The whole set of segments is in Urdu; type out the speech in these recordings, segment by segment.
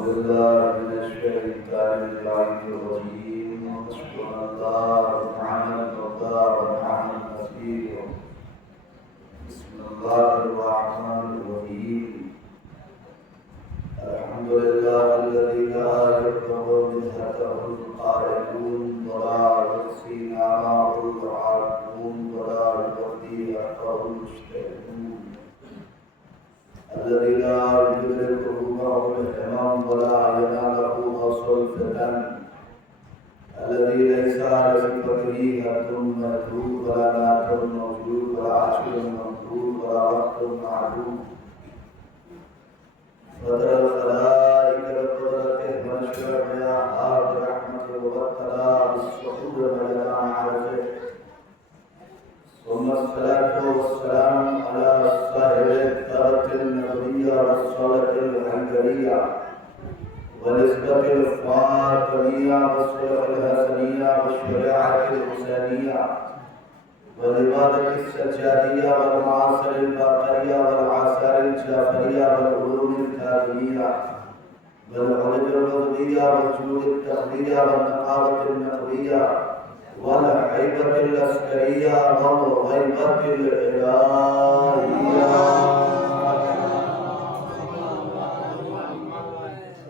بالله من الشيطان اللعين الرجيم حسبنا الله ونعم الوكيل ونعم الوكيل بسم الله الرحمن الرحيم الحمد لله الذي لا يكتب مدحته القائلون ولا يحصي نعمه العالمون ولا يغطي حقه المجتهدون الذي لا يدركه بعض الإمام ولا يناله غصر الفتن الذي ليس لصفته حد مكروه ولا ناكر موجود ولا عشر ممدود ولا وقت معدود فدر الخلائق بقدرته ونشر بها برحمته وبطلا بالسحور بيان عرفه ثم الصلاة والسلام على صاحب الدعوة النبوية والصلاة الحنبلية والنسبة الفاطمية والصلة الحسنية والشريعة الحسينية والعبادة السجادية والمعاصر الباقرية والعصار الجعفرية والعلوم الكاظمية والعلج الرضوية والجود التقوية والنقاوة النقوية والهيبة العسكرية والغيبة الإلهية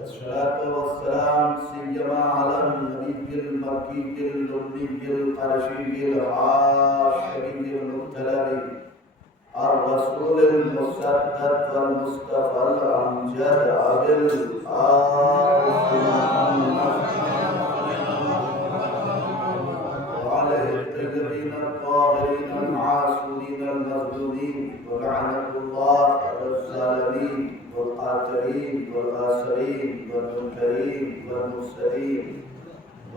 الصلاة والسلام سيما على النبي المكي الأمي القرشي العاشري المبتلى الرسول المسدد والمصطفى الأمجد أبي الآخر الطيبين الطاهرين المعاصرين المظلومين ولعنة الله على الظالمين والقاتلين والغاسرين والمنكرين والمفسدين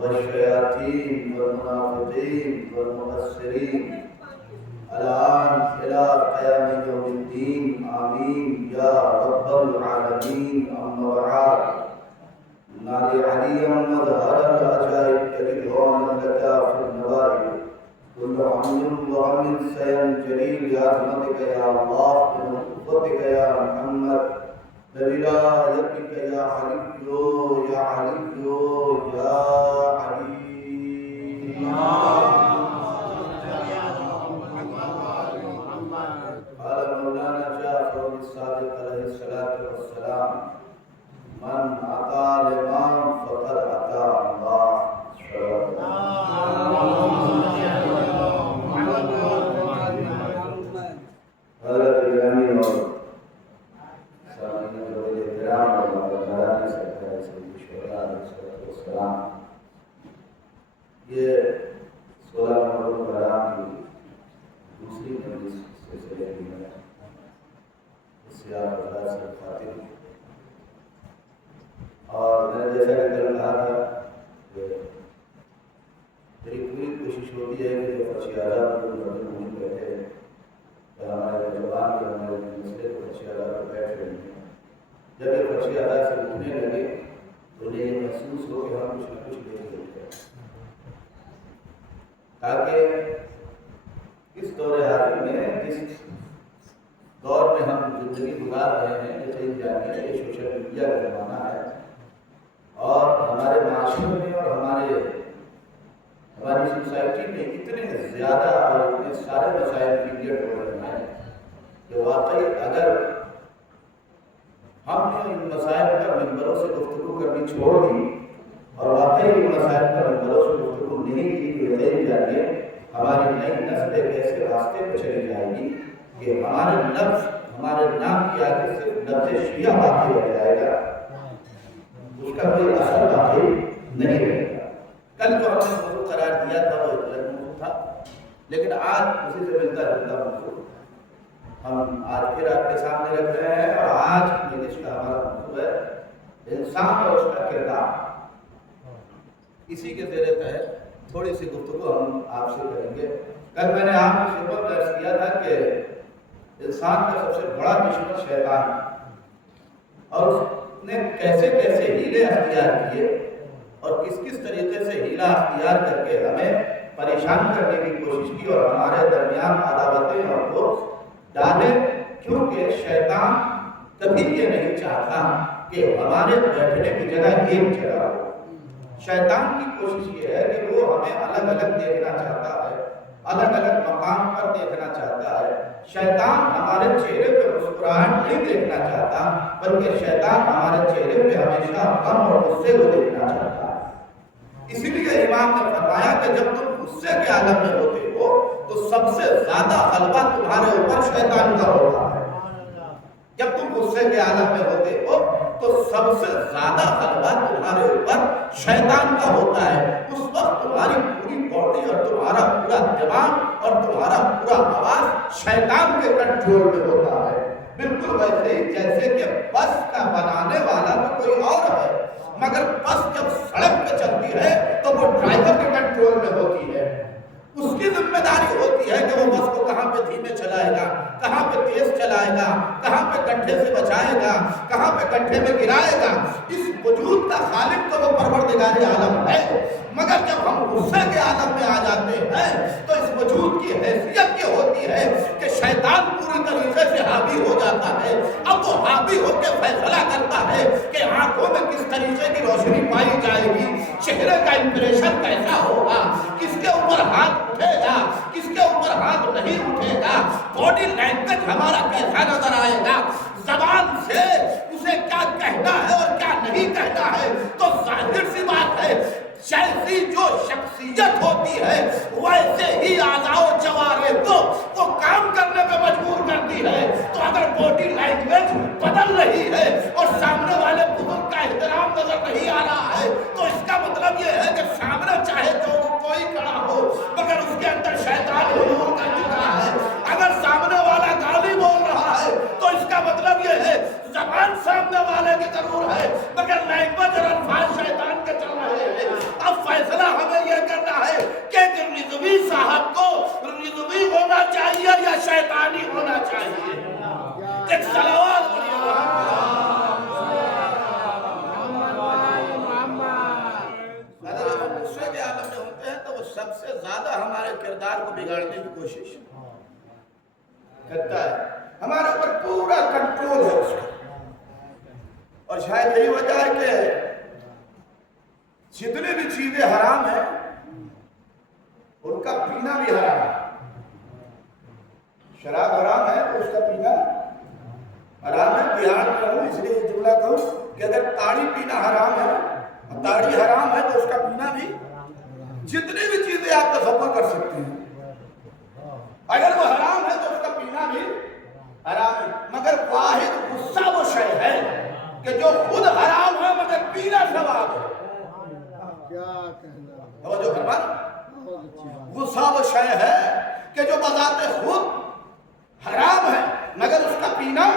والشياطين والمنافقين والمقصرين الآن إلى قيام يوم الدين آمين يا رب العالمين أما بعد نادي عليا مظهر العجائب تجد هون اللطائف النوائب كل عم وعم سينجلي بعظمتك يا الله بنصرتك يا محمد بولايتك يا علي يا علي يا علي قال مولانا جعفر الصادق عليه الصلاة والسلام من أتى الإمام فقد أتى الله حضرت الامین اور سامعین جو احترام اور مقدران سرکار سید شہداء علیہ السلام یہ 16 محرم حرام کی دوسری مجلس سلسلے کی ہے اس سے آپ اللہ سے خاطر اور میں نے جیسا کہ کل کہا تھا کہ میری پوری کوشش ہوتی ہے کہ جو اچھی آزاد کو نہیں بیٹھے ہمارے جوان کے ہمارے مسئلے کو اچھی آزاد پر بیٹھ رہے ہیں جب یہ اچھی آزاد سے اٹھنے لگے تو انہیں یہ محسوس ہو کہ ہم کچھ نہ کچھ لے کے اٹھے تاکہ اس دور حاضر میں جس دور میں ہم زندگی گزار رہے ہیں جیسے جانیے یہ سوشل میڈیا کا زمانہ ہے اور ہمارے معاشرے میں اور ہماری سوسائٹی میں اتنے زیادہ اور اتنے سارے مسائل کریٹ ہو رہے ہیں کہ واقعی اگر ہم نے ان مسائل پر ممبروں سے گفتگو کرنی چھوڑ دی اور واقعی ان مسائل پر ممبروں سے گفتگو نہیں کی تو یہ جانیے ہماری نئی نسل ایک ایسے راستے پہ چلی جائے گی کہ ہمارے نفس ہمارے نام کی آگے سے نفس شیعہ باقی رہ جائے گا اس کا کوئی اثر باقی نہیں رہے گا کل جو ہم نے موضوع قرار دیا تھا وہ ایک موضوع تھا لیکن آج اسی سے ملتا جلتا موضوع ہم آج پھر آپ کے سامنے رکھ رہے ہیں اور آج مجلس کا ہمارا موضوع ہے انسان اور اس کا کردار اسی کے زیر تحت تھوڑی سی گفتگو ہم آپ سے کریں گے کل میں نے آپ کو شروع میں عرض کیا تھا کہ انسان کا سب سے بڑا دشمن شیطان اور اس نے کیسے کیسے ہیلے اختیار کیے اور کس کس طریقے سے ہیلا اختیار کر کے ہمیں پریشان کرنے کی کوشش کی اور ہمارے درمیان عداوتیں اور بغض ڈالے، کیونکہ شیطان کبھی یہ نہیں چاہتا کہ ہمارے بیٹھنے کی جگہ ایک جگہ ہو۔ شیطان کی کوشش یہ ہے کہ وہ ہمیں الگ الگ دیکھنا چاہتا ہے، الگ الگ مقام پر دیکھنا چاہتا ہے۔ شیطان ہمارے چہرے پہ مسکراہٹ نہیں دیکھنا چاہتا، بلکہ شیطان ہمارے چہرے پہ ہمیشہ غم اور غصے کو دیکھنا چاہتا ہے۔ اسی لیے امام نے فرمایا کہ جب تم غصے کے عالم میں ہوتے ہو تو سب سے زیادہ غلبہ تمہارے اوپر شیطان کا ہوتا ہے۔ جب تم غصے کے عالم میں ہوتے ہو تو سب سے زیادہ غلبہ تمہارے اوپر شیطان کا ہوتا ہے۔ اس وقت تمہاری پوری باڈی اور تمہارا پورا دماغ اور تمہارا پورا آواز شیطان کے کنٹرول میں ہوتا ہے۔ بالکل ویسے ہی جیسے کہ بس کا بنانے والا تو کوئی اور ہے، مگر بس جب سڑک پہ چلتی ہے تو وہ ڈرائیور کے کنٹرول میں ہوتی ہے۔ اس کی ذمہ داری ہوتی ہے کہ وہ بس کو کہاں پہ دھیمے چلائے گا، کہاں پہ تیز چلائے گا، کہاں پہ گڈھے سے بچائے گا، کہاں پہ گڈھے میں گرائے گا۔ اس وجود کا خالق تو وہ پروردگار عالم ہے، مگر جب ہم غصے کے عالم میں آ جاتے ہیں تو اس وجود کی حیثیت یہ ہوتی ہے کہ شیطان پوری طریقے سے حاوی ہو جاتا ہے۔ اب وہ حاوی ہو کے فیصلہ کرتا ہے کہ آنکھوں میں کس طریقے کی روشنی پائی جائے گی، چہرے کا امپریشن کیسا ہوگا، کس کے اوپر ہاتھ اٹھے گا، کس کے اوپر ہاتھ نہیں اٹھے گا، باڈی لینگویج ہمارا کیسا نظر آئے گا، زبان سے اسے کیا کہنا ہے اور کیا نہیں کہنا ہے۔ تو ظاہر سی بات ہے جیسی جو شخصیت ہوتی ہے ویسے ہی اعضاء و جوارح کو وہ کام کرنے پہ مجبور کرتی ہے۔ تو اگر باڈی لینگویج بدل رہی ہے اور سامنے والے بزرگ کا احترام نظر نہیں آ رہا ہے تو اس کا مطلب یہ ہے کہ سامنے چاہے جو کوئی کھڑا ہو مگر اس کے اندر شیطان حضور کر چکا ہے۔ اگر سامنے والا گالی بول رہا ہے تو اس کا مطلب یہ ہے زبان سامنے والے کی ضرور ہے مگر لینگویج اور الفاظ شیطان کے چل رہے ہیں۔ اب فیصلہ ہمیں یہ کرنا ہے کہ رضوی صاحب کو رضوی ہونا چاہیے یا شیطانی ہونا چاہیے۔ ایک صلوات پڑھیے اگر ہم غصے کے عالم میں ہوتے ہیں تو وہ سب سے زیادہ ہمارے کردار کو بگاڑنے کی کوشش کرتا ہے۔ ہمارے اوپر پورا کنٹرول ہے اس کا، اور شاید یہی وجہ ہے کہ جتنے بھی چیزیں حرام ہیں ان کا پینا بھی حرام ہے۔ شراب حرام ہے تو اس کا پینا حرام ہے۔ بہار میں ہوں اس لیے یہ جملہ کہوں کہ اگر تاڑی پینا حرام ہے اور تاڑی حرام ہے تو اس کا پینا بھی، جتنی بھی چیزیں آپ تصور کر سکتے ہیں اگر وہ حرام ہے تو اس کا پینا بھی حرام ہے۔ مگر واحد غصہ وہ شے ہے کہ جو خود حرام ہے مگر پینا ثواب ہے۔ جو غصہ وہ شے ہے کہ جو بذات خود حرام ہے مگر اس کا پینا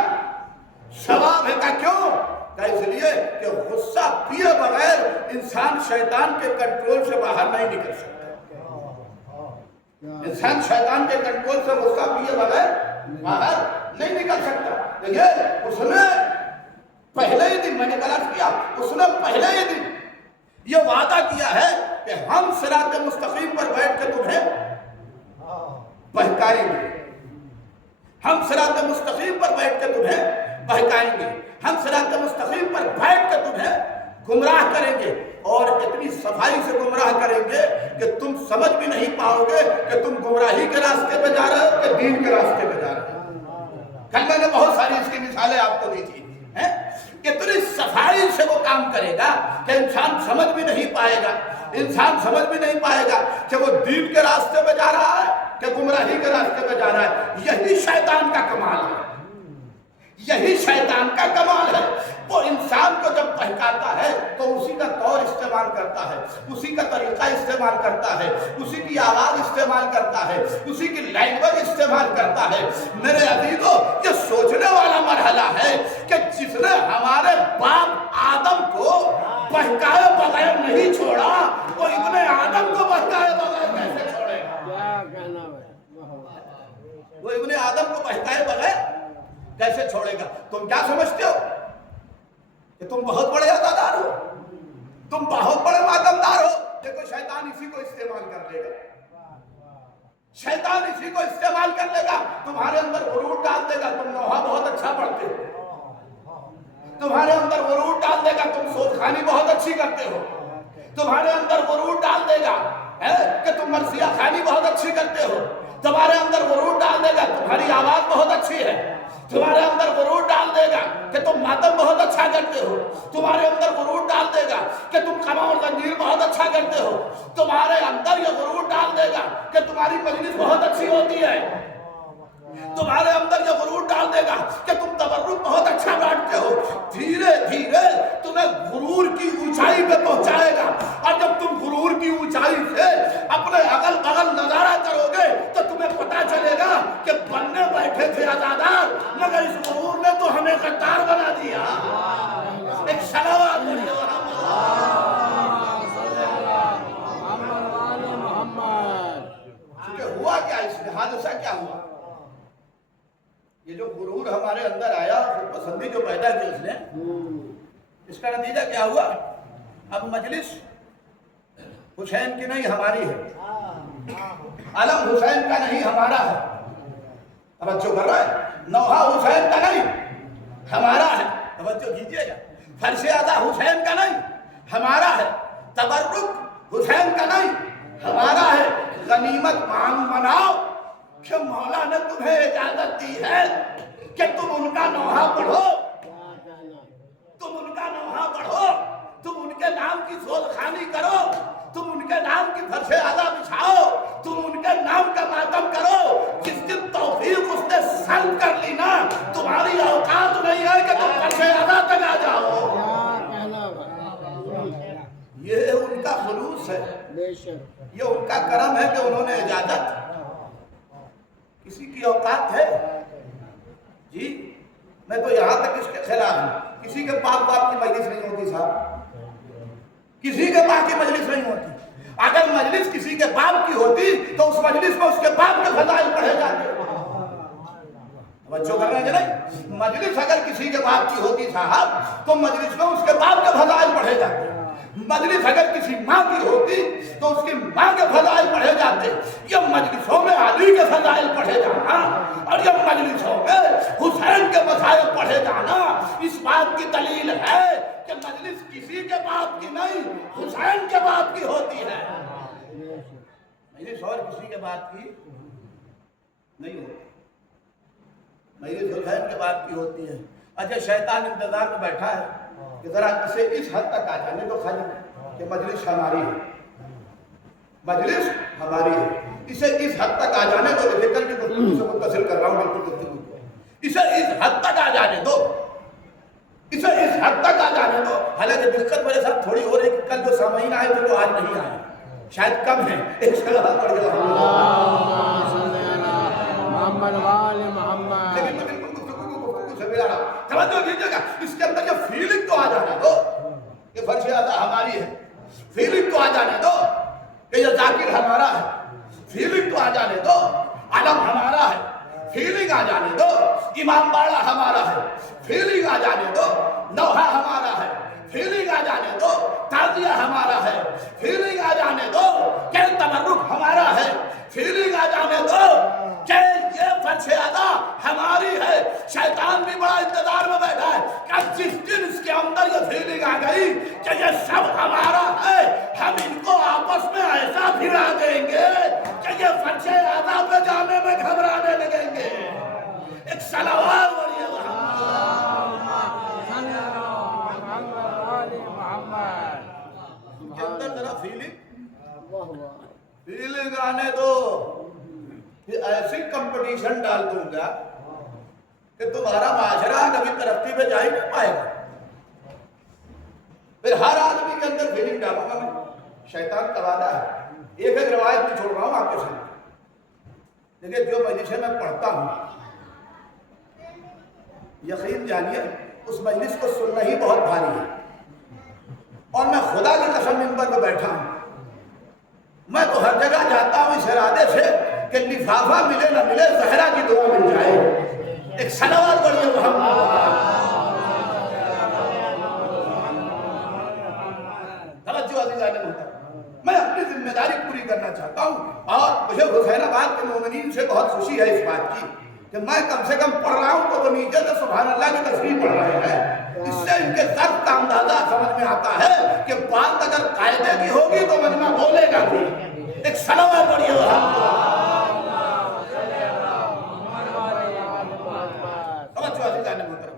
ثواب ہے۔ کا کیوں؟ کہ اس لیے کہ غصہ پیے بغیر انسان شیطان کے کنٹرول سے باہر نہیں نکل سکتا۔ انسان شیطان کے کنٹرول سے غصہ پیے بغیر باہر نہیں نکل سکتا۔ دیکھیے اس نے پہلے ہی دن، میں نے غلط کیا، اس نے پہلے ہی دن یہ وعدہ کیا ہے کہ ہم صراط مستقیم پر بیٹھ کے تمہیں بہکائیں گے، ہم صراط مستقیم پر بیٹھ کے تمہیں بہکائیں گے، ہم صراط مستقیم پر بیٹھ کے تمہیں گمراہ کریں گے، اور اتنی صفائی سے گمراہ کریں گے کہ تم سمجھ بھی نہیں پاؤ گے کہ تم گمراہی کے راستے پہ جا رہے ہو کہ دین کے راستے پہ جا رہے ہو۔ کل میں نے بہت ساری اس کی مثالیں آپ کو دی تھی۔ اتنی صفائی سے وہ کام کرے گا کہ انسان سمجھ بھی نہیں پائے گا، انسان سمجھ بھی نہیں پائے گا کہ وہ دین کے راستے پہ جا رہا ہے کہ گمراہی کے راستے پہ جا رہا ہے۔ یہی شیطان کا کمال ہے، یہی شیطان کا کمال ہے۔ وہ انسان کو جب بہکاتا ہے تو اسی کا طور استعمال کرتا ہے، اسی کا طریقہ استعمال کرتا ہے، اسی کی آواز استعمال کرتا ہے، اسی کی لینگویج استعمال کرتا ہے۔ میرے عزیزو، یہ سوچنے والا مرحلہ ہے کہ جس نے ہمارے باپ آدم کو بہکائے بغیر نہیں چھوڑا وہ ابن آدم کو بہکائے بغیر کیسے چھوڑے گا؟ وہ ابن آدم کو بہکائے بغیر کیسے چھوڑے گا؟ تم کیا سمجھتے ہو کہ تم بہت بڑے عزادار ہو، تم بہت بڑے ماتمدار ہو؟ دیکھو شیطان اسی کو استعمال کر لے گا، شیطان اسی کو استعمال کر لے گا، تمہارے اندر غرور ڈال دے گا۔ تم لوہا بہت اچھا پڑھتے ہو، تمہارے اندر غرور دے گا تم سود خانی بہت اچھی کرتے ہو، تمہارے اندر غرور ڈال دے گا کہ تم مرثیہ خانی بہت اچھی کرتے ہو، تمہارے اندر غرور ڈال دے گا تمہاری آواز بہت اچھی ہے، تمہارے اندر غرور ڈال دے گا کہ تم ماتم بہت اچھا کرتے ہو، تمہارے اندر غرور ڈال دے گا کہ تم قمع اور زنجیر بہت اچھا کرتے ہو، تمہارے اندر یہ غرور ڈال دے گا کہ تمہاری مجلس بہت اچھی ہوتی ہے، تمہارے اندر یہ غرور ڈال دے گا کہ تم تبرک بہت اچھا بانٹتے ہو، دھیرے دھیرے تمہیں غرور کی اونچائی پہ پہنچائے گا، اور جب تم غرور کی اونچائی سے اپنے اگل بغل نظارہ کرو گے تو تمہیں پتا چلے گا کہ بننے بیٹھے تھے عزادار مگر اس غرور نے تو ہمیں غدار بنا دیا۔ ایک صلوات پڑھیے کہ ہوا کیا، اس میں حادثہ کیا ہوا؟ یہ جو غرور ہمارے اندر آیا، پسندی جو پیدا کی اس نے، اس کا نتیجہ کیا ہوا؟ اب مجلس حسین کی نہیں ہماری ہے، علم حسین کا نہیں ہمارا ہے، توجہ کر رہا ہے، نوحہ حسین کا نہیں ہمارا ہے، توجہ کیجئے گا، فرش ادا حسین کا نہیں ہمارا ہے، تبرک حسین کا نہیں ہمارا ہے، غنیمت مانگ مناؤ کہ مولا نے تمہیں اجازت دی ہے کہ تم ان کا نوحہ پڑھو، تم ان کا نوحہ پڑھو، تم ان کے نام کی سود خانی کرو، تم ان کے نام کی فرش ادا بچھاؤ، تم ان کے نام کا ماتم کرو، جس دن توفیق اس نے سلب کر لی نا، تمہاری اوقات نہیں ہے کہ تم فرش ادا تک آ جاؤ۔ یہ ان کا خلوص ہے، یہ ان کا کرم ہے کہ انہوں نے اجازت، کسی کی اوقات ہے جی، میں تو یہاں تک اس کے خلاف ہوں، کسی کے باپ کی مجلس نہیں ہوتی صاحب، کسی کے باپ کی مجلس نہیں ہوتی، اگر مجلس کسی کے باپ کی ہوتی تو اس مجلس میں اس کے باپ کے فضائل پڑھے جاتے، بچوں کر رہے ہیں کہ نہیں؟ مجلس اگر کسی کے باپ کی ہوتی صاحب تو مجلس میں اس کے باپ کے فضائل پڑھے جاتے، مجلس اگر کسی ماں کی ہوتی تو اس کی ماں کے فضائل پڑھے جاتے، یہ مجلسوں میں علی کے فضائل پڑھے جانا اور یہ مجلسوں میں حسین کے مسائل پڑھے جانا اس بات کی دلیل ہے کہ مجلس کسی کے باپ کی نہیں حسین کے باپ کی ہوتی ہے، مجلس اور کسی کے باپ کی نہیں ہوتی، مجلس حسین کے باپ کی ہوتی ہے۔ اچھا شیطان انتظار میں بیٹھا ہے کہ ذرا اسے اس حد تک آ جانے تو خالی کہ مجلس ہماری ہے، مجلس ہماری ہے، اسے اس حد تک آ جانے دو، کل کی گفتگو سے متصل کر رہا ہوں بالکل گفتگو کو، اسے اس حد تک آ جانے دو، اسے اس حد تک آ جانے دو، حالانکہ دقت میرے ساتھ تھوڑی ہو رہی کہ کل جو سامعین آئے تھے وہ آج نہیں آئے، شاید کم ہیں، ایک صلوات پڑھ گیا لیکن میں بالکل گفتگو سے ملا رہا، توجہ کیجئے گا، اس کے اندر یہ فیلنگ تو آ جانے دو کہ فرش ادا ہماری ہے، فیلنگ تو آ جانے دو کہ یہ ذاکر ہمارا ہے، فیلنگ تو آ جانے دو علم ہمارا ہے، فیلنگ آ جانے دو امام باڑہ ہمارا ہے، فیلنگ آ جانے دو نوحہ ہمارا ہے، فیلنگ آ جانے دو تازیہ ہمارا ہے، فیلنگ آ جانے دو کہ تبرک ہمارا ہے، فیلنگ آ جانے دو کہ یہ فرش ادا ہماری ہے۔ شیطان بھی بڑا انتظار میں بیٹھا ہے کہ جس دن اس کے اندر یہ فیلنگ آ گئی کہ یہ سب ہمارا ہے، ہم ان کو آپس میں ایسا پھرا دیں گے کہ یہ فرش ادا پہ جانے میں گھبرانے لگیں گے۔ ایک صلوات پڑھیے کے اندر ذرا فیلنگ آنے دو، پھر ایسی کمپٹیشن ڈال دوں گا کہ تمہارا معاشرہ کبھی ترقی پہ جا ہی نہیں پائے گا، پھر ہر آدمی کے اندر فیلنگ ڈالوں گا میں، شیطان کا وعدہ ہے۔ ایک ایک روایت میں چھوڑ رہا ہوں آپ کے سامنے، لیکن جو مجلس میں پڑھتا ہوں یقین جانیے اس مجلس کو سننا ہی بہت بھاری ہے، اور میں خدا کی قسم منبر پہ بیٹھا ہوں، میں تو ہر جگہ جاتا ہوں اس ارادے سے کہ لفافہ ملے نہ ملے زہرا کی دعا مل جائے۔ ایک صلوات پڑھیے توجہ عزیزان محترم، میں اپنی ذمہ داری پوری کرنا چاہتا ہوں، اور مجھے حسین آباد کے مومنین سے بہت خوشی ہے اس بات کی کہ میں کم سے کم پڑھ رہا ہوں تو وہ نیچے سے سبحان اللہ کی تصویر پڑھ رہے ہیں، اس سے ان کے ضرب کا اندازہ سمجھ میں آتا ہے کہ بات اگر قاعدے کی ہوگی تو مجمع بولے گا بھی. ایک صلوات پڑھیے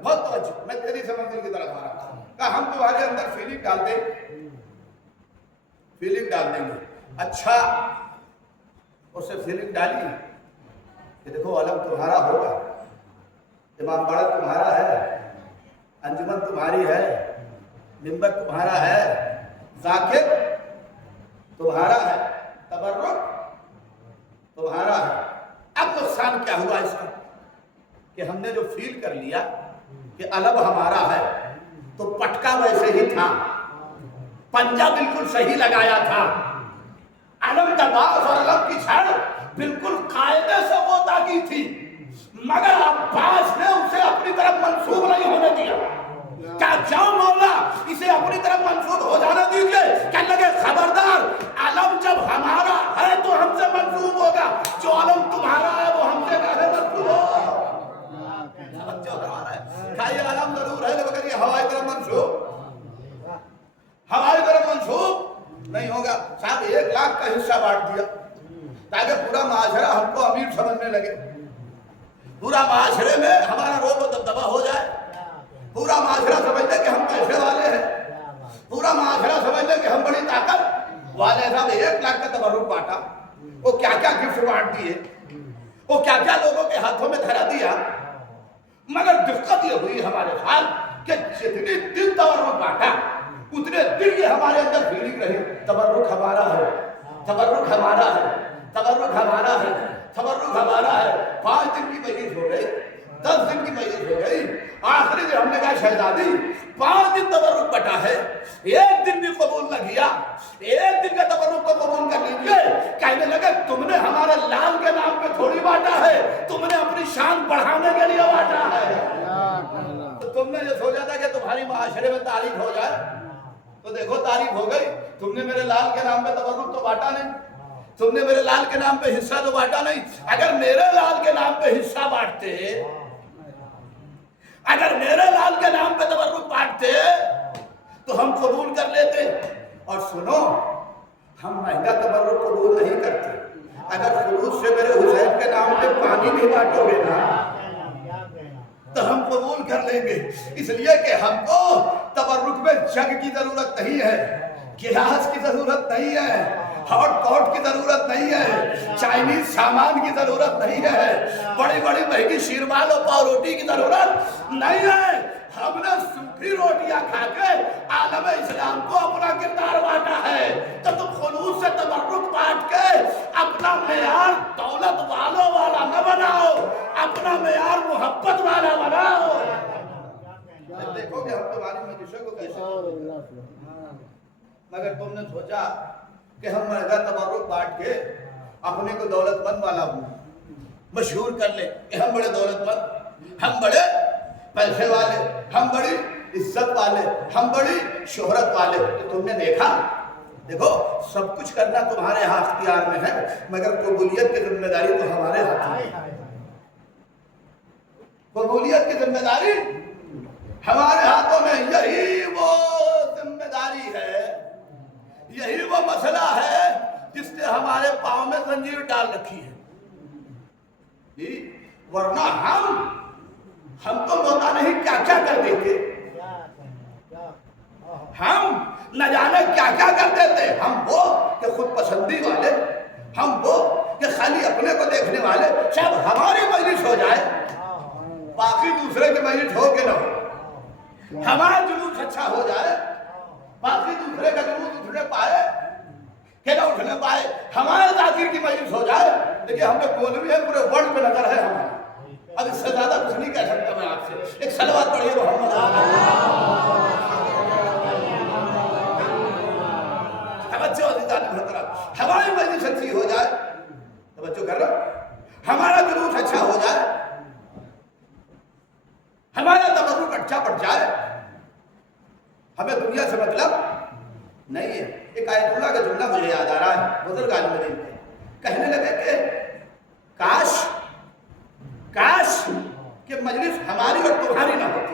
بہت توجہ. میں تیری سے منزل کی طرف آ رہا ہوں. کہا ہم تمہارے اندر فیلنگ ڈال دیں گے. اچھا اس سے فیلنگ ڈالی کہ دیکھو علم تمہارا ہوگا, امام باڑہ تمہارا ہے, انجمن تمہاری ہے, منبر تمہارا ہے, ذاکر تمہارا ہے, تبرک تمہارا ہے. اب نقصان کیا ہوا اس کا کہ ہم نے جو فیل کر لیا کہ علم ہمارا ہے تو پٹکا ویسے ہی تھا, پنجہ بالکل صحیح لگایا تھا, علم کا باس اور علم کی چھڑ بالکل قاعدے سے وہ داغی تھی, مگر عباس نے اسے اپنی طرف منسوب نہیں ہونے دیا. کیا جاؤ مولا اسے اپنی طرف منسوب ہو جانا دیجئے. کہنے لگے خبردار, علم جب ہمارا ہے تو ہم سے منسوب ہوگا, جو علم تمہارا ہے وہ ہم سے کہے منسوب ہوگا. یہ علم ضرور ہے لیکن یہ ہوائی طرف منسوب نہیں ہوگا. صاحب 1 لاکھ کا حصہ بانٹ دیا تاکہ پورا معاشرہ ہم کو امیر سمجھنے لگے, پورا معاشرے میں ہمارا روب و دبدبا ہو جائے, پورا معاشرہ سمجھ لے کہ ہم پیسے والے ہیں, پورا معاشرہ سمجھ لے کہ ہم بڑی طاقت والے. صاحب 1 لاکھ کا تبرک بانٹا, وہ کیا کیا گفٹ بانٹ دیے, وہ کیا کیا لوگوں کے ہاتھوں میں دھرا دیا. مگر دقت یہ ہوئی ہمارے ساتھ کہ جتنی دن تبرک بانٹا اتنے دن یہ ہمارے اندر فیلنگ رہی, تبرک ہمارا ہے, تبرک ہمارا ہے, تبرک ہمارا ہے, تبرک ہمارا ہے. 5 دن کی مجلس ہو گئی, 10 دن کی مجلس ہو گئی, آخری دن ہم نے کہا شہزادی 5 دن تبرک بٹا ہے, 1 دن بھی قبول نہ کیا, 1 دن کا تبرک کو قبول کر لیجیے. کہنے لگے تم نے ہمارے لال کے نام پہ تھوڑی بانٹا ہے, تم نے اپنی شان بڑھانے کے لیے بانٹا ہے. تو تم نے یہ سوچا تھا کہ تمہاری معاشرے میں تعریف ہو جائے, تو دیکھو تعریف ہو گئی. تم نے میرے لال کے نام پہ تبرک تو بانٹا نہیں, تم نے میرے لال کے نام پہ حصہ تو بانٹا نہیں. اگر میرے لال کے نام پہ حصہ بانٹتے, اگر میرے لال کے نام پہ تبرک بانٹتے تو ہم قبول کر لیتے. اور سنو, ہم مہنگا تبرک قبول نہیں کرتے. اگر خلوص سے میرے حسین کے نام پہ پانی نہیں بانٹو گے نا تو ہم قبول کر لیں گے. اس لیے کہ ہم کو تبرک میں جگ کی ضرورت نہیں ہے, گلاس کی ضرورت نہیں ہے, ہاٹ پاٹ کی ضرورت نہیں ہے, چائنیز سامان کی ضرورت نہیں ہے, بڑی بڑی مہنگی شیرمال اور پاؤ روٹی کی ضرورت نہیں ہے. ہم نے سوکھی روٹیاں کھا کے عالم اسلام کو اپنا کردار بانٹا ہے. تو تم خلوص سے تبرک بانٹ کے اپنا معیار دولت والوں والا نہ بناؤ, اپنا معیار محبت والا بناؤ. دیکھو کہ ہم تمہاری مجلسوں کو کیسے, مگر تم نے سوچا کہ ہم مہنگا تبرک بانٹ کے اپنے کو دولت مند والا ہوں مشہور کر لیں کہ ہم بڑے دولت مند, ہم بڑے پیسے والے, ہم بڑی عزت والے, ہم بڑی شہرت والے. تو تم نے دیکھا, دیکھو سب کچھ کرنا تمہارے ہاتھ اختیار میں ہے, مگر قبولیت کی ذمہ داری تو ہمارے ہاتھ میں. قبولیت کی ذمہ داری ہمارے ہاتھوں میں. یہی وہ ذمہ داری ہے, یہی وہ مسئلہ ہے جس نے ہمارے پاؤں میں زنجیر ڈال رکھی ہے. ورنہ ہم تو موتا نہیں کیا کیا کر دیتے, ہم نہ جانے کیا کیا کر دیتے. ہم وہ کہ خود پسندی والے, ہم وہ کہ خالی اپنے کو دیکھنے والے. شاید ہماری مجلس ہو جائے, باقی دوسرے کی مجلس ہو کے نہ ہو, ہمارا جلوس اچھا ہو جائے, باقی دوسرے کا جلوس اٹھنے پائے کہ نہ اٹھنے پائے, ہمارے ذاکر کی مجلس ہو جائے. دیکھیے ہم نے بول بھی ہے, پورے ورلڈ پہ نظر ہے ہمارا. اب اس سے زیادہ کچھ نہیں کہہ سکتا میں آپ سے. ایک صلوات پڑھیے محمد. توجہ عزیزان محترم, ہماری مجلس اچھی ہو جائے, توجہ کر رہا, ہمارا جلوس اچھا ہو جائے, ہمارا تبرک اچھا بڑھ جائے, ہمیں دنیا سے مطلب نہیں ہے. ایک آیت اللہ کا جملہ مجھے یاد آ رہا ہے, بزرگ عالم دین کے کہنے لگے کہ کاش کہ مجلس ہماری اور تمہاری نہ ہوتی,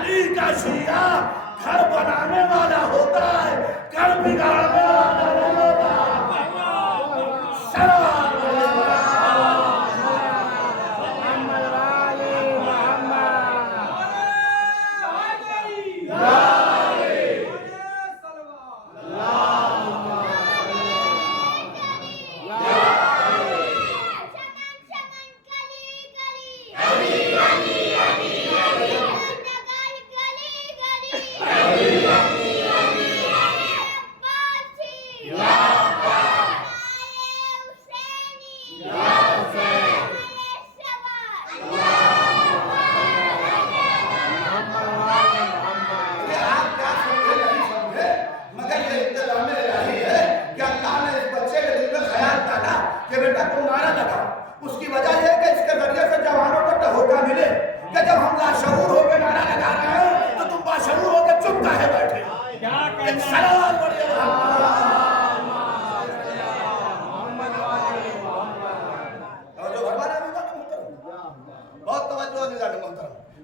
علی کا شیعہ گھر بنانے والا ہوتا ہے، گھر بگاڑنے والا نہیں ہوتا۔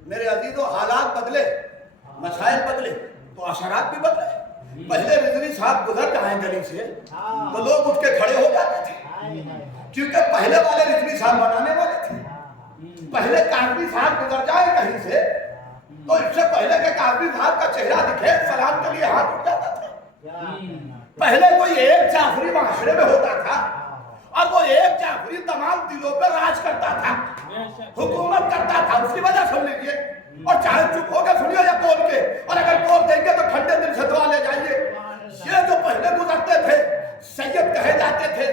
میرے عزیزو، حالات بدلے، مسائل بدلے تو اثرات بھی بدلے۔ پہلے رضوی صاحب گزر جائیں گلی سے تو لوگ اٹھ کے کھڑے ہو جاتے تھے، کیونکہ پہلے والے رضوی صاحب بنانے والے تھے۔ پہلے کاظمی صاحب گزر جائیں کہیں سے تو اس سے پہلے کہ کاظمی صاحب کا چہرہ دکھے سلام کے لیے ہاتھ اٹھ جاتا تھا۔ پہلے کوئی ایک جعفری معاشرے میں ہوتا تھا اور وہ ایک جعفری تمام دلوں پہ راج کرتا تھا، حکومت کرتا تھا۔ اس کی وجہ سن لیجیے، اور چاہے چپ ہو کے سنیے یا بول کے، اور اگر بول دیں گے تو ٹھنڈے دل سے دعا لے جائیے۔ یہ جو پہلے گزرتے تھے سید کہے جاتے تھے،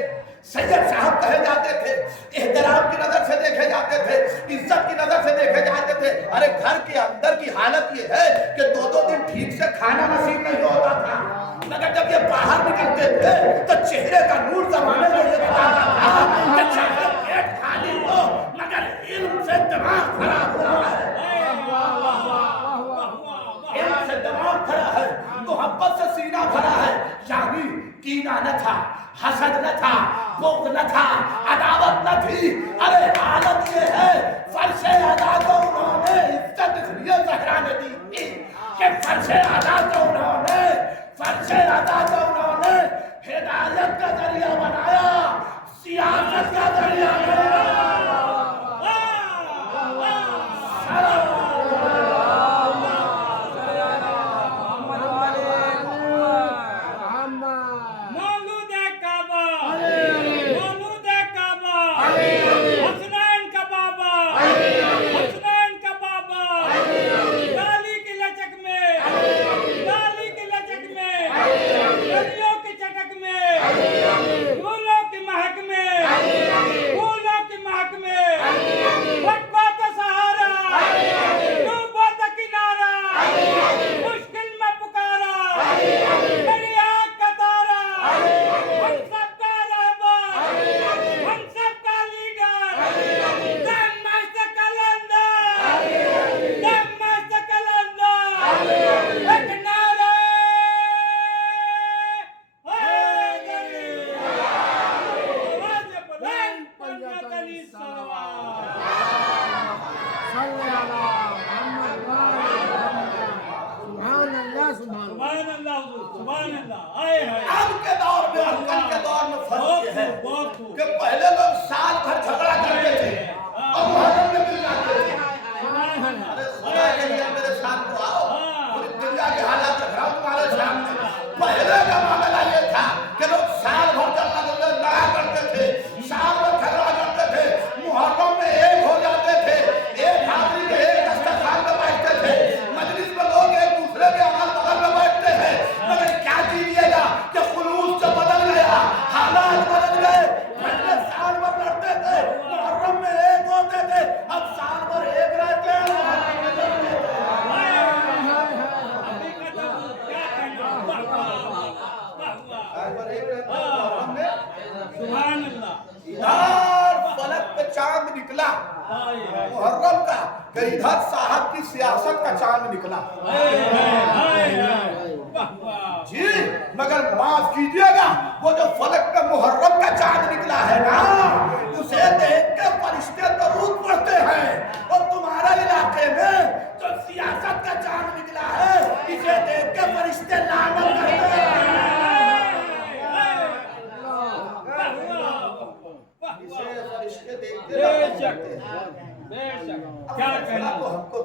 سید صاحب کہے جاتے تھے، احترام کی نظر سے دیکھے جاتے تھے، عزت کی نظر سے دیکھے جاتے تھے۔ ارے گھر کے اندر کی حالت یہ ہے کہ دو دن ٹھیک سے کھانا نصیب نہیں ہوتا تھا، مگر جب یہ باہر نکلتے تھے تو چہرے کا نور زمانے میں یہ بتاتا تھا کہ چاہے پیٹ خالی ہو مگر علم سے دماغ بھرا ہوا ہے، علم سے دماغ بھرا ہے، محبت سے سینہ بھرا ہے۔ یعنی کینہ نہ تھا، حسد نہ تھا، بغض نہ تھا، عداوت نہ تھی۔ ارے حالت یہ ہے فرش ادا کو انہوں نے عزت اس لیے زہرا نے دی تھی کہ فرش ادا کو انہوں نے ہدایت کا ذریعہ بنایا، سیاست کا ذریعہ بنایا۔ اب کے دور میں اور کل کے دور میں فرق یہ ہے کہ پہلے لوگ سال بھر جھگڑا کرتے تھے اور محرم میں مل جاتے تھے۔ ارے خدا کے لیے میرے ساتھ تو آؤ، پوری دنیا کے حالات رکھ رہا ہوں تمہارے سامنے۔ پہلے کا معاملہ یہ تھا کہ لوگ سال بھر لڑا کرتے تھے، سال بھر جھگڑا کرتے تھے، محرم میں ایک ہو جاتے تھے، ایک حاضری کے ایک دسترخوان پہ بیٹھتے تھے، مجلس میں لوگ ایک دوسرے کے اگل بغل میں بیٹھتے ہیں۔ مگر کیا کیجیے گا کہ خلوص سے بدل گیا، حالات بدل گئے۔ پہلے سال بھر لڑتے تھے، محرم میں ایک ہوتے تھے، اب سال بھر ایک رہتے ہیں۔ ادھر فلک پہ چاند نکلا محرم کا، کہ ادھر صاحب کی سیاست کا چاند نکلا۔ جی مگر معاف کیجیے گا، وہ جو فلک پہ محرم کا چاند نکلا ہے نا، اسے دیکھ کے فرشتے درود پڑھتے ہیں، اور تمہارے علاقے میں جو سیاست کا چاند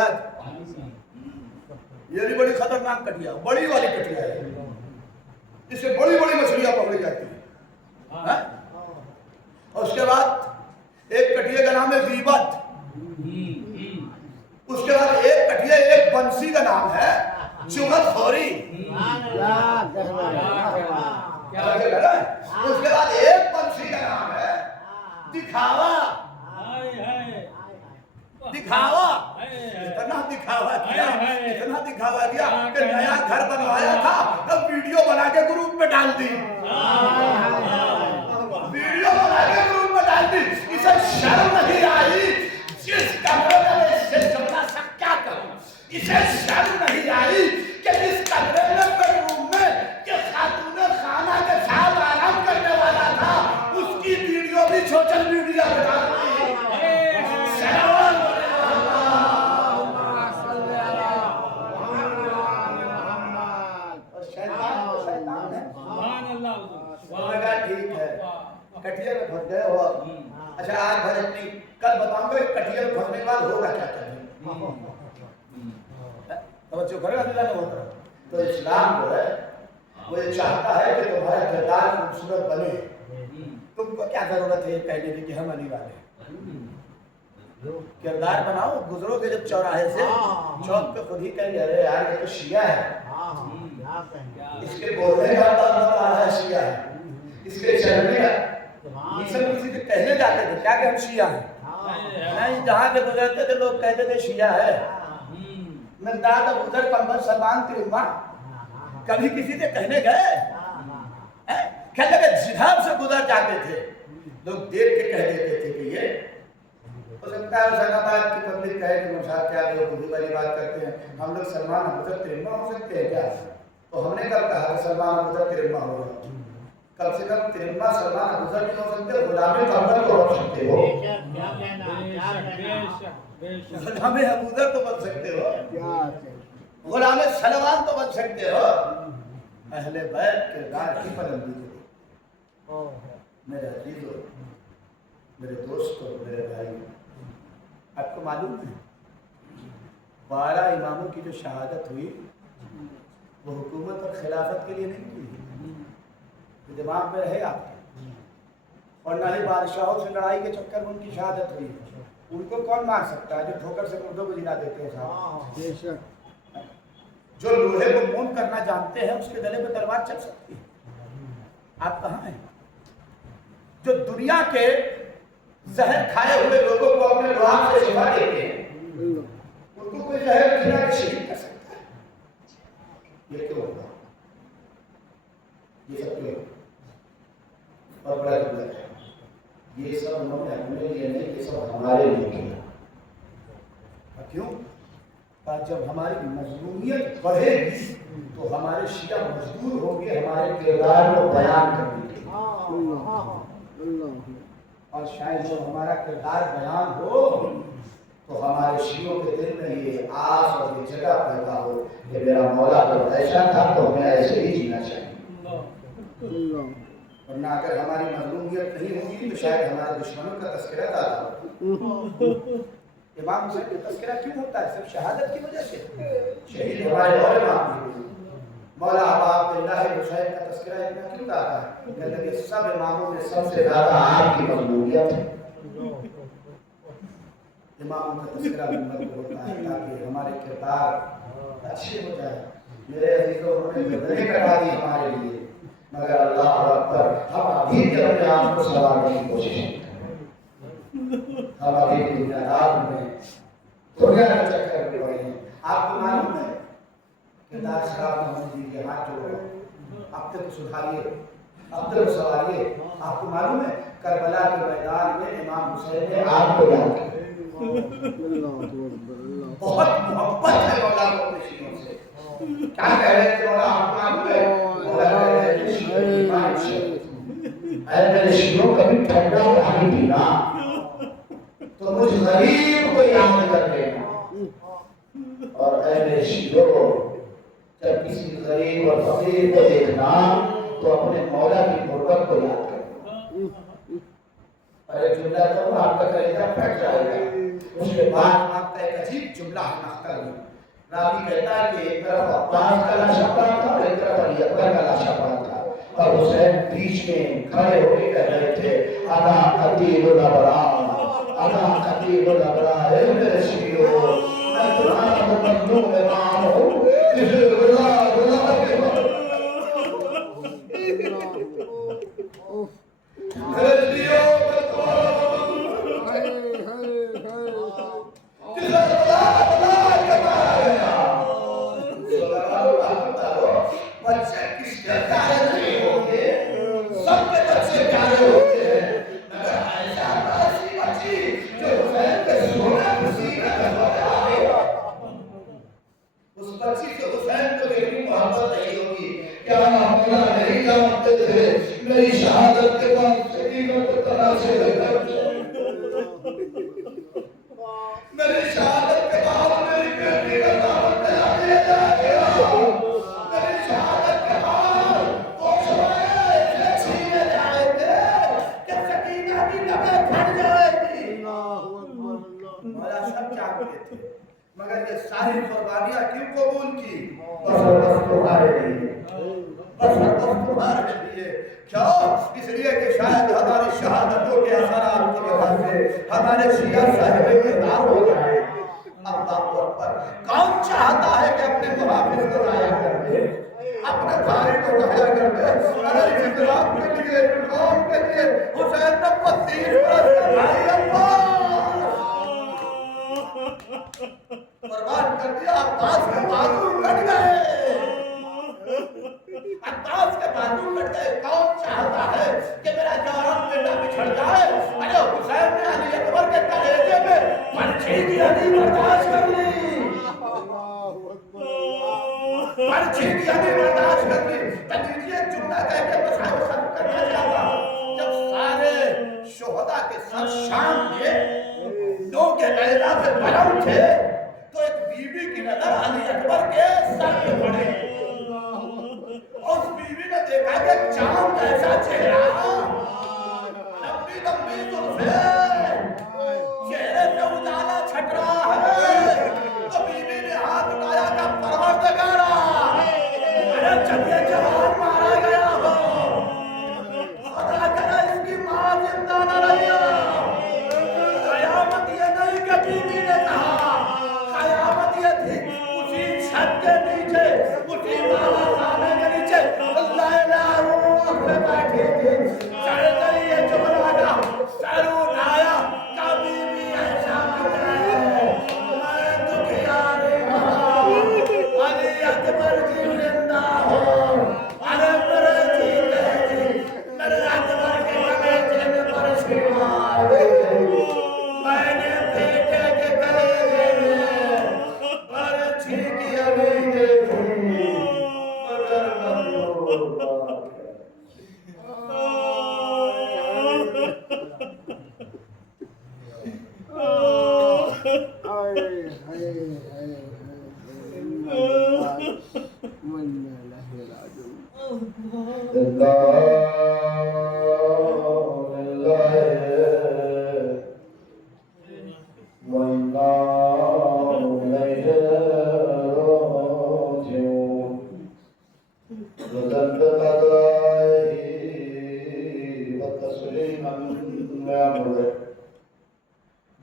اسد، یہ بھی بڑی خطرناک کٹیا، بڑی والی کٹیا ہے، اس سے بڑی بڑی مچھلیاں پکڑی جاتی ہیں۔ اور اس کے بعد ایک کٹیے کا نام ہے غیبت، اس کے بعد ایک کٹیے ایک بنسی کا نام ہے چغل خوری، اس کے بعد ایک بنسی کا نام ہے دکھاوا، دکھاوا، اتنا دکھاوا کیا، اتنا دکھاوا کیا کہ نیا گھر بنوایا تھا اب ویڈیو بنا کے گروپ میں ڈال دی، ویڈیو بنا کے گروپ میں ڈال دی، اسے شرم نہیں آئی، جس کمرے میں اس سے جمنا سب کیا کروں، اسے شرم نہیں آئی کہ جس کمرے میں بیڈ روم میں کہ خاتون خانہ کے ساتھ آرام کرنے والا تھا اس کی ویڈیو بھی سوشل میڈیا پہ ڈال دی۔ ٹھیک ہے کٹیا میں پھنس گئے ہو، اچھا آج بھر اتنی، کل بتاؤں گا کہ کٹیا میں پھنسنے کے بعد ہوگا کیا چاہیے، توجہ کرے گا دلانا ہوتا ہے۔ تو اسلام جو ہے وہ یہ چاہتا ہے کہ تمہارا کردار خوبصورت بنے، تم کو کیا ضرورت ہے کہنے کی کہ ہم علی والے، کردار بناؤ، گزرو گے جب چوراہے سے چوک پہ خود ہی کہیں گے ارے یار یہ تو شیعہ ہے، اس کے بولنے کا انداز آ رہا ہے شیعہ ہے، اس کے چلنے کا، یہ سب کسی سے کہنے جاتے تھے کیا کہ ہم شیعہ ہیں، نہیں جہاں سے گزرتے تھے لوگ کہتے تھے شیعہ ہے، مقداد ابوذر قمر سلمان ترما کبھی کسی سے کہنے گئے، کہتے کہ جناب سے گزر جاتے تھے لوگ دیکھ کے کہہ دیتے تھے کہ یہ ہو سکتا ہے حسین آباد کی پبلک کہے کہ مشاہد کیا لوگ خودی والی بات کرتے ہیں، ہم لوگ سلمان ابوذر ترما ہو سکتے ہیں کیا، تو ہم نے کل کہا کہ سلمان ابوذر ترما ہو گیا، کم سے کم ترما سلمان ابوذر نہیں ہو سکتے، غلام قمر تو ہو سکتے ہو، غلام ابوذر تو بن سکتے ہو، غلام سلمان تو بن سکتے ہو، اہل بیت کردار کی پابندی کرو۔ میرے عزیزو، میرے دوستو، میرے بھائی، آپ کو معلوم ہے 12 اماموں کی جو شہادت ہوئی وہ حکومت اور خلافت کے لیے نہیں ہوئی، دماغ میں رہے آپ کے، اور نہ ہی بادشاہوں سے لڑائی کے چکر میں ان کی شہادت ہوئی، ان کو کون مار سکتا ہے جو ٹھوکر سے مردوں کو جلا دیتے ہیں صاحب، جو لوہے کو موم کرنا جانتے ہیں اس کے گلے پہ تلوار چل سکتی ہے، آپ کہاں ہیں؟ جو دنیا کے زہر کھائے ہوئے لوگوں کو اپنے دعا سے شفا دیتے ہیں، ان کو کوئی زہر کھلا کے شہید کر سکتا ہے، یہ کیوں ہوگا؟ یہ سب کیوں؟ اور بڑا جملہ ہے، یہ سب انہوں نے اپنے لیے نہیں، یہ سب ہمارے لیے کیا، کیوں؟ جب ہماری مظلومیت بڑھے گی تو ہمارے شیعہ مجبور ہوں گے ہمارے کردار کو بیان کرنے کے لیے، اور شاید جب ہمارا کردار بیان ہو تو ہمارے شیعوں کے دل میں یہ آس اور یہ جگہ پیدا ہو کہ میرا مولا تو ایسا تھا تو ہمیں ایسے ہی جینا چاہیے، ورنہ اگر ہماری مظلومیت نہیں ہوگی تو شاید ہمارے دشمنوں کا تذکرہ زیادہ ہوگا۔ امام حسین کا تذکرہ کیوں ہوتا ہے؟ صرف شہادت کی وجہ سے، شہید ہمارے اور امام ہیں، مولا ابا عبداللہ حسین کا تذکرہ اتنا کیوں آتا ہے؟ کہتے ہیں کہ سب اماموں میں سب سے زیادہ آپ کی مظلومیت ہے، اماموں کا تذکرہ منبر پہ ہوتا ہے تاکہ ہمارے کردار اچھے ہو جائے۔ میرے عزیزوں، انہوں نے گردنیں کٹا دی ہمارے لیے، مگر اللہ اکبر ہم ابھی بھی اپنے آپ کو سنوارنے کی کوشش کرتے ہیں، ہم ابھی بھی دنیا دار میں دنیا کا چکر میں پڑے ہیں۔ آپ کو معلوم ہے کردار خراب نہ ہونے دیجیے، ہاتھ جوڑو، اپنے کو سدھاریے، اپنے کو سنواریے۔ آپ کو معلوم ہے کربلا کے میدان میں امام حسین نے آپ کو یاد کیا، بہت محبت ہے مولا کو اپنے شیعوں سے، کیا کہہ رہے تھے مولا؟ آپ کو معلوم ہے مولا کہہ رہے تھے اے میرے شیعوں کبھی ٹھنڈا پانی پینا تو مجھ غریب کو یاد کر لینا، اور اے میرے شیعوں جب کسی غریب اور فقیر کو دیکھنا تو اپنے مولا کی قربت کو یاد کرنا۔ اور ایک جملہ تو آپ کا کلیجہ پھٹ جائے گا، اس کے بعد آپ کا ایک عجیب جملہ نقل ہے. راوی کہتا ہے کہ ایک طرف عباس کا لاشا پڑا تھا اور ایک طرف علی اکبر کا لاشا پڑا تھا اور حسین بیچ میں کھڑے ہو کے کہہ رہے تھے انا قتیل الابرار انا قتیل الابرار اے میرے شیرو میں تمہارا مظلوم امام ہوں جسے رضا رضا کے میرے شیرو میں تمہارا بچے کس کے پیارے نہیں ہوتے سب کے بچے پیارے ہوتے ہیں مگر عائشہ ایسی بچی جو حسین کے سونے پسینے میں ہوتے آئے اس بچی سے حسین کو اتنی محبت نہیں ہوگی کیا مولا نہیں جانتے تھے میری شہادت کے بعد سکینہ کو طرح سے لگا میری شہادت کے بعد میری بیٹی کا دعوت دلا دیا جائے گا میری شہادت کے بعد وہ سوائے ایسے چھینے جائے گے کہ سکینہ کی لبیں پھٹ جائے گی مولا سب چاہتے تھے مگر یہ ساری قربانیاں کیوں قبول کی بس تمہارے لیے بس تمہارے لیے کیا اس لیے کہ شاید ہماری شہادتوں کے اثرات کی وجہ سے ہمارے شیعہ صاحب کردار ہو جائے. اللہ اکبر. کون چاہتا ہے کہ اپنے محافظ کو ضائع کر دے اپنے بھائی کو ضائع کر دے ارے اقرام کے لیے قوم کے لیے حسین نے 32 برس کا بھائی قربان کر دیا. عباس کے بازو کٹ گئے عباس کے بازو کٹ گئے. کون چاہتا ہے کہ میرا جوان بیٹا بچھڑ جائے. ارے حسین نے علی اکبر کے کلیجے میں پرچھی کی علی برداشت کر لی پرچھی کی علی برداشت کر لی. تجھے جملہ کہہ کے بسائے ختم کرنا چاہتا جب سارے شہداء کے سر شام میں لوگ لیلا پہ بلند تھے تو ایک بی بی کی نظر علی اکبر کے سر پہ پڑے. اس بیوی نے دیکھا کہ چاند ایسا چہرہ لمبی لمبی زلفیں چہرے پہ اجالا چھٹ رہا ہے تو بیوی نے ہاتھ اٹھایا کہ پروردگارا ارے جب یہ جوان مارا گیا ہو خدا کرے اس کی ماں زندہ نہ رہی ہو. قیامت یہ نہیں کہ بیوی نے کہا قیامت یہ تھی اسی چھت کے نیچے اسی بالا خانے کے نیچے اللہ الہ پہ بیٹھی تھی چڑھ گئی یہ جملہ کا سر اٹھایا کہ بیوی ایسا بجائے میں دکھیاری علی اکبر کی زندہ ہو ارے میرے جیتے جی میرے اکبر کے کلیجے میں برسی مار میں نے بیٹے کے کلیجے میں برچھی کی علی دیکھی مگر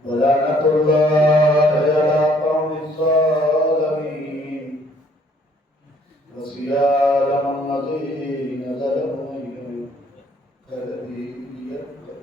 ولعنة الله على قوم الظالمين وسيال من الذين ظلموا كالذي يكفر.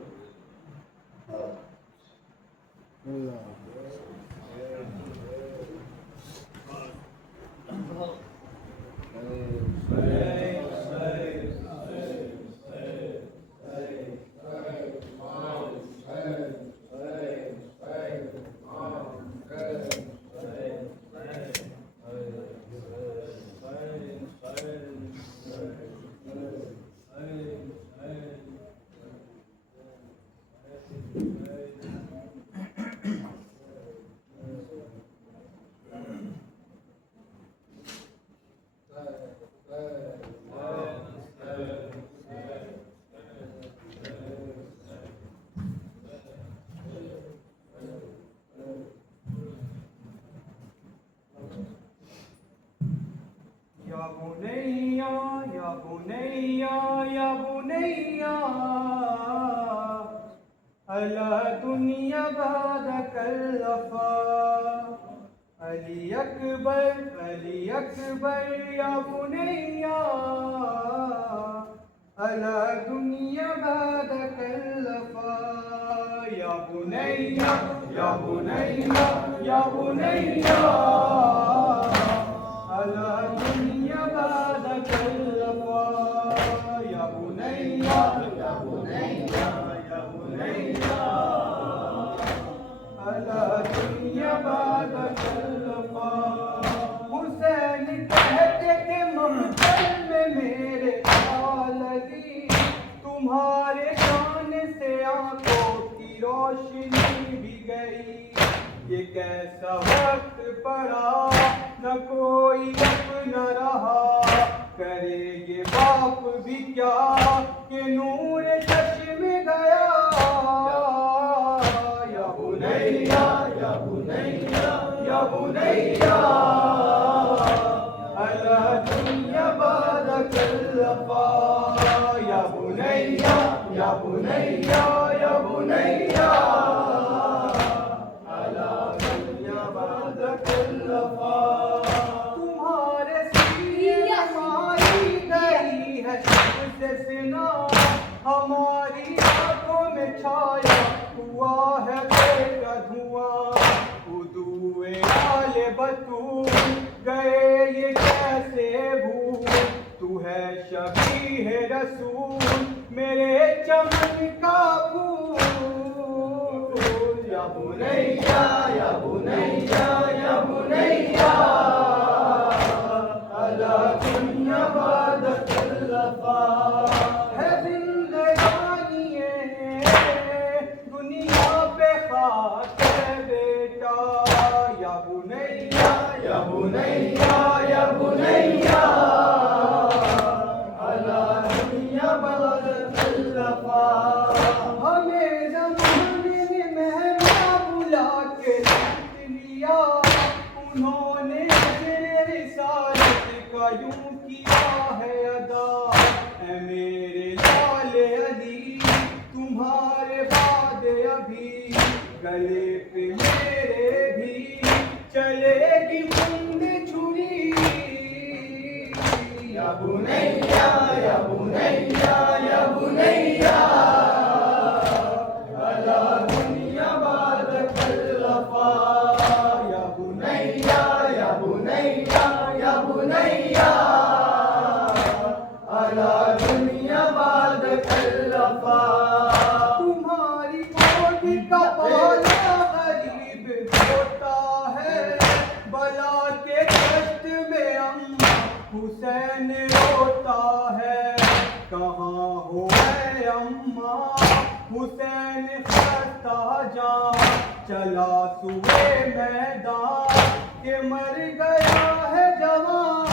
یا بنیا یا بنیا یا بنیا الا دنیا بعدک الوفا علی اکبر یا بنیا الا دنیا بعدک الوفا یا بنیا یا بنیا یا بنیا الا دنیا بعدک الوفا یا بنیا یا بنیا یا بنیا الا دنیا بعدک الوفا حسین کہتے تھے محفل میں میرے علی تمہارے جانے سے آنکھوں کی روشنی بھی گئی یہ کیسا وقت پڑا نہ کوئی اپنا رہا کرے یہ باپ بھی کیا کہ نور چشم گیا یا بنیا یا بنیا یا بنیا الا دنیا بعدک الوفا یا بنیا یا بنیا یا بنیا الا دنیا بعدک الوفا تمہارے سینے ماری گئی ہے شب سے سنا ہماری آنکھوں میں چھایا ہوا ہے بے کا دھواں ادوئے آل بطول گئے یہ کیسے بھول تو ہے شبیہ رسول میرے چمن کا پھول یا بنیا یا بنیا یا بنیا الا دنیا بعدک الوفا ہے زندگانی دنیا پہ خاطر بیٹا یا بنیا یا بنیا یا بنیا الا دنیا بعدک الوفا ہمیں زمانے میں مہماں بلا کے لوٹ لیا انہوں نے ذکر رسالت کا یوں کیا ہے ادا اے میرے لال علی تمہارے بعد ابھی گلے پہ میرے بھی چلے گی بند چھری یا بنیا یا بنیا یا بنیا الا دنیا بعدک الوفا یا بنیا یا بنیا یا بنیا الا دنیا بعدک الوفا تمہاری گود کا پالا غریب ہوتا ہے بلا کے کشت میں حسین روتا ہے کہاں ہو اے اماں حسین خستہ جاں چلا سوئے میدان کہ مر گیا ہے جوان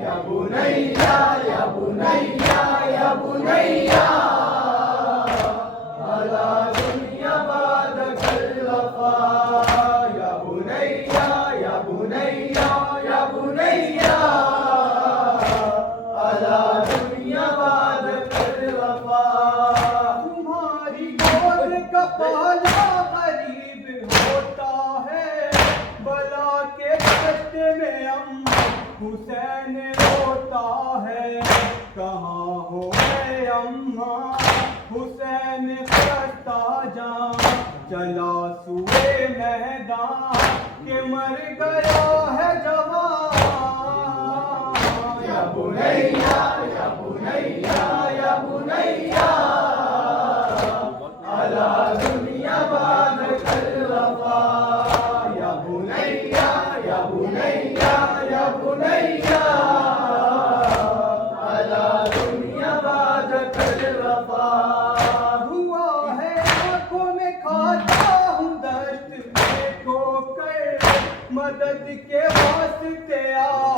یا بنیا یا بنیا یا بنیا الا دنیا بعدک الوفا یا بنیا یا بنیا یا بنیا الا دنیا بعدک الوفا تمہاری گود کا پالا غریب ہوتا ہے بلا کے کشت میں حسین روتا ہے کہاں ہو اے اماں حسین خستہ جاں چلا سوئے میدان کہ مر گیا ہے جوان یا بنیا یا بنیا یا بنیا الا دنیا بعدک الوفا یا بنیا یا بنیا یا بنیا الا دنیا بعدک الوفا ہوا ہے آنکھوں میں کھاتا ہوں دشت میں کھو کر مدد کے واسطے آؤ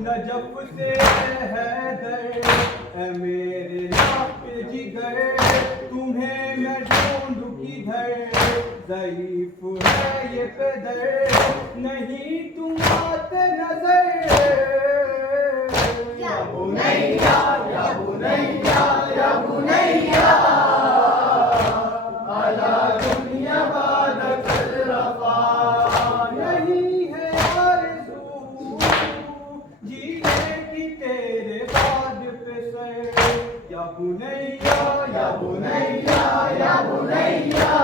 نجف سے حیدر اے میرے لاپ جگر تمہیں میں ڈھونڈوں کدھر ضعیف ہے یہ قدر نہیں تم آتے نظر بنيا يا بنيا يا بنيا على دنیا بعدك الرفا یہی ہے آرزو جینے کی تیرے بعد پہ سر یا بنیا یا بنیا یا بنیا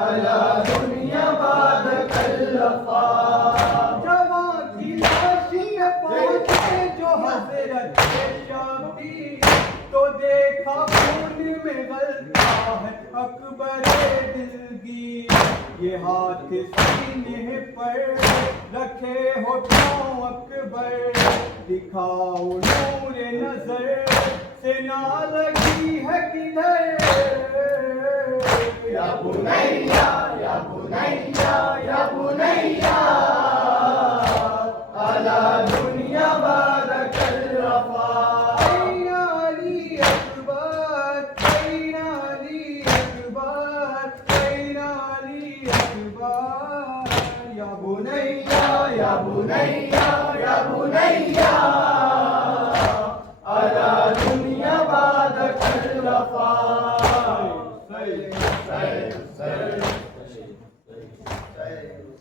على دنیا بعدك الرفا جوان کی لاشی میں پہنچے جو حضرت شامی تو دیکھا خون میں غلطہ ہے اکبر دلگیر یہ ہاتھ سینے پر رکھے ہوٹوں اکبر دکھاؤ نور نظر سے نہ لگی ہے کدھر یا بنیا یا بنیا یا بنیا على دنیا بعدك الرفا أين علي أكبر أين علي أكبر أين علي أكبر يا بنيا يا بنيا يا بنيا على دنیا